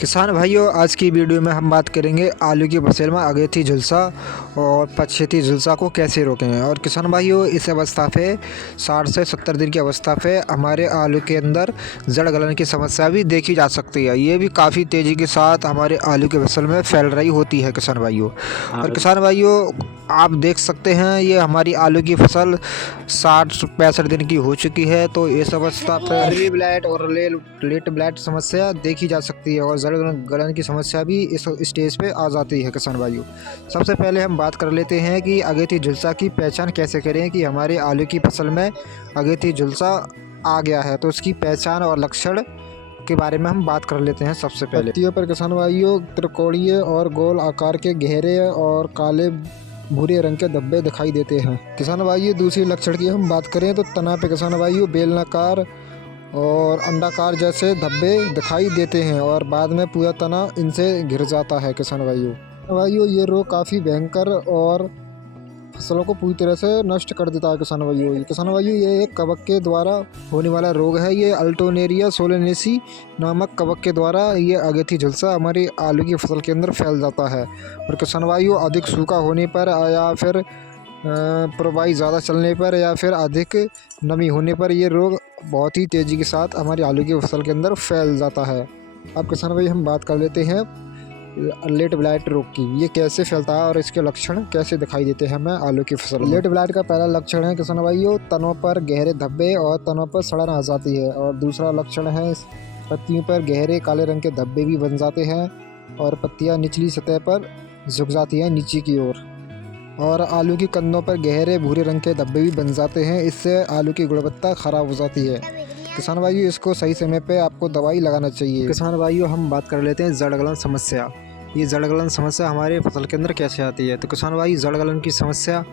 किसान भाइयों, आज की वीडियो में हम बात करेंगे आलू की फसल में अगेती झुलसा और पछेती झुलसा को कैसे रोकें। और किसान भाइयों, इस अवस्था पे 60 से 70 दिन की अवस्था पे हमारे आलू के अंदर जड़ गलन की समस्या भी देखी जा सकती है। ये भी काफ़ी तेज़ी के साथ हमारे आलू की फसल में फैल रही होती है किसान भाइयों। और किसान भाइयों, आप देख सकते हैं ये हमारी आलू की फसल 60-65 दिन की हो चुकी है। तो इस अवस्था पर अर्ली ब्लाइट और लेट ब्लाइट समस्या देखी जा सकती है और जड़ गलन की समस्या भी इस स्टेज पे आ जाती है किसान भाइयों। सबसे पहले हम बात कर लेते हैं कि अगेती झुलसा की पहचान कैसे करें कि हमारे आलू की फसल में अगेती झुलसा आ गया है। तो उसकी पहचान और लक्षण के बारे में हम बात कर लेते हैं। सबसे पहले पत्तियों पर किसान भाइयों त्रिकोणीय और गोल आकार के गहरे और काले भूरे रंग के धब्बे दिखाई देते हैं। किसान भाइयों, दूसरी लक्षण की हम बात करें तो तना पे किसान भाइयों बेलनाकार और अंडाकार जैसे धब्बे दिखाई देते हैं और बाद में पूरा तना इनसे घिर जाता है। किसान भाइयों, ये रोग काफ़ी भयंकर और फसलों को पूरी तरह से नष्ट कर देता है। किसान भाइयों, ये एक कवक के द्वारा होने वाला रोग है। ये अल्टरनेरिया सोलेनेसी नामक कवक के द्वारा ये अगेती झुलसा हमारी आलू की फसल के अंदर फैल जाता है। और किसान भाइयों, अधिक सूखा होने पर या फिर प्रवाही ज़्यादा चलने पर या फिर अधिक नमी होने पर ये रोग बहुत ही तेज़ी के साथ हमारी आलू की फसल के अंदर फैल जाता है। अब किसान भाई हम बात कर लेते हैं लेट ब्लाइट रोग की। ये कैसे फैलता है और इसके लक्षण कैसे दिखाई देते हैं हमें आलू की फसल में। लेट ब्लाइट का पहला लक्षण है किसान भाइयों तनों पर गहरे धब्बे और तनों पर सड़न आ जाती है। और दूसरा लक्षण है पत्तियों पर गहरे काले रंग के धब्बे भी बन जाते हैं और पत्तियां निचली सतह पर झुक जाती हैं नीचे की ओर। और आलू की कंदों पर गहरे भूरे रंग के धब्बे भी बन जाते हैं। इससे आलू की गुणवत्ता खराब हो जाती है। किसान भाइयों, इसको सही समय पे आपको दवाई लगाना चाहिए। किसान भाइयों, हम बात कर लेते हैं जड़ गलन समस्या। ये जड़ गलन समस्या हमारे फसल के अंदर कैसे आती है। तो किसान भाई, जड़ गलन की समस्या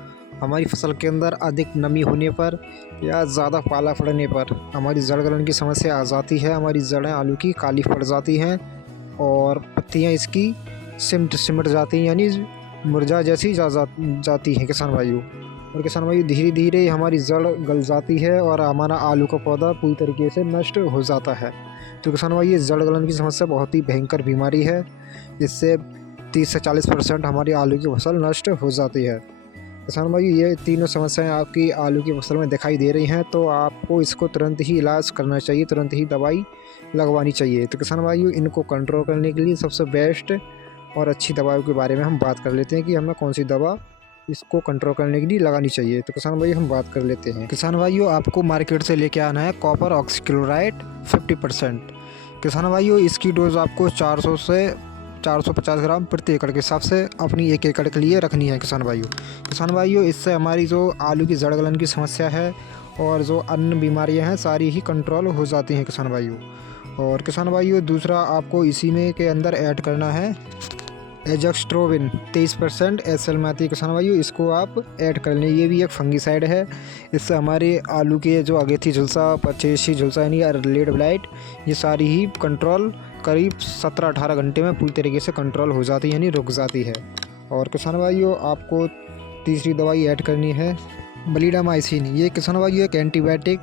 हमारी फसल के अंदर अधिक नमी होने पर या ज़्यादा पाला पड़ने पर हमारी जड़ गलन की समस्या आ जाती है। हमारी जड़ें आलू की काली पड़ जाती हैं और पत्तियाँ इसकी सिमट जाती हैं, यानी मुरझा जैसी जाती है किसान भाइयों। और किसान भाइयों, धीरे धीरे हमारी जड़ गल जाती है और हमारा आलू का पौधा पूरी तरीके से नष्ट हो जाता है। तो किसान भाइयों, जड़ गलन की समस्या बहुत ही भयंकर बीमारी है। इससे 30 से 40% हमारी आलू की फसल नष्ट हो जाती है। किसान भाइयों, ये तीनों समस्याएं आपकी आलू की फसल में दिखाई दे रही हैं तो आपको इसको तुरंत ही इलाज करना चाहिए, तुरंत ही दवाई लगवानी चाहिए। तो किसान भाइयों, इनको कंट्रोल करने के लिए सबसे बेस्ट और अच्छी दवाओं के बारे में हम बात कर लेते हैं कि हमें कौन सी दवा इसको कंट्रोल करने के लिए लगानी चाहिए। तो किसान भाइयों, हम बात कर लेते हैं। किसान भाइयों, आपको मार्केट से लेके आना है कॉपर ऑक्सीक्लोराइड 50%। किसान भाइयों, इसकी डोज आपको 400 से 450 ग्राम प्रति एकड़ के हिसाब से अपनी 1 एकड़ के लिए रखनी है। किसान भाइयों, इससे हमारी जो आलू की जड़ गलन की समस्या है और जो अन्य बीमारियां हैं सारी ही कंट्रोल हो जाती हैं किसान भाइयों। और किसान भाइयों, दूसरा आपको इसी में के अंदर ऐड करना है एजोक्स्ट्रोबिन 23% एसएल-मैथी। किसान भाइयों, इसको आप ऐड कर लें। ये भी एक फंगीसाइड है। इससे हमारे आलू के जो अगेती झुलसा, पछेती झुलसा यानी लेट ब्लाइट, ये सारी ही कंट्रोल करीब 17-18 घंटे में पूरी तरीके से कंट्रोल हो जाती है, यानी रुक जाती है। और किसान भाइयों, आपको तीसरी दवाई ऐड करनी है ब्लिडामाइसिन। ये किसान भाइयों एक एंटीबायोटिक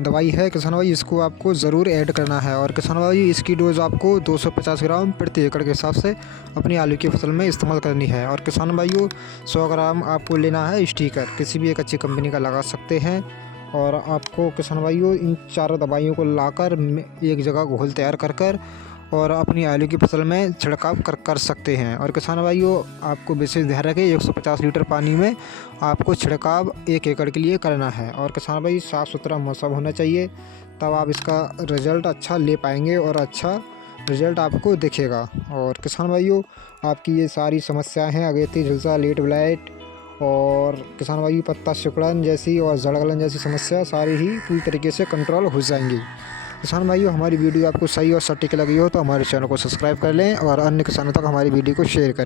दवाई है। किसान भाइयों, इसको आपको ज़रूर ऐड करना है। और किसान भाइयों, इसकी डोज आपको 250 ग्राम प्रति एकड़ के हिसाब से अपनी आलू की फसल में इस्तेमाल करनी है। और किसान भाइयों, 100 ग्राम आपको लेना है स्टिकर, किसी भी एक अच्छी कंपनी का लगा सकते हैं। और आपको किसान भाइयों, इन चारों दवाइयों को लाकर एक जगह घोल तैयार कर और अपनी आलू की फसल में छिड़काव कर सकते हैं। और किसान भाइयों, आपको विशेष ध्यान रखें 150 लीटर पानी में आपको छिड़काव 1 एकड़ के लिए करना है। और किसान भाई, साफ़ सुथरा मौसम होना चाहिए, तब आप इसका रिज़ल्ट अच्छा ले पाएंगे और अच्छा रिज़ल्ट आपको दिखेगा। और किसान भाइयों, आपकी ये सारी समस्याएं हैं अगेती झुलसा, लेट ब्लाइट और किसान भाइयों पत्ता सिकुड़न जैसी और जड़ गलन जैसी समस्या सारी ही पूरी तरीके से कंट्रोल हो जाएंगी। किसान भाइयों, हमारी वीडियो आपको सही और सटीक लगी हो तो हमारे चैनल को सब्सक्राइब कर लें और अन्य किसानों तक हमारी वीडियो को शेयर करें।